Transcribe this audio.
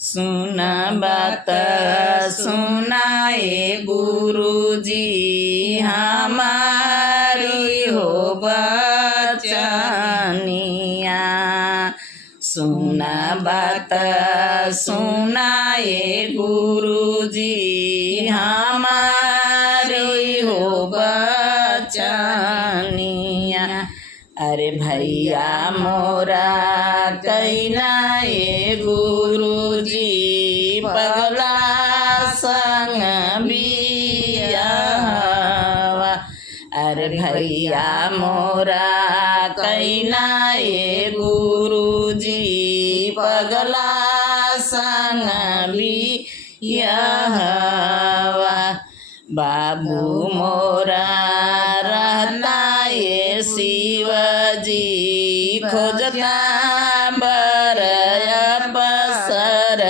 सुना बात सुनाए गुरुजी हमारी हो बचनिया। सुना बात सुनाए गुरुजी हमारी हो बचनिया। अरे भैया मोरा कैना ये गुरुजी पगला संग बियावा। अरे भैया मोरा कैना ये गुरुजी पगला संग बियावा। बाबू मोरा रहता ये शिवजी खोजता बर पसर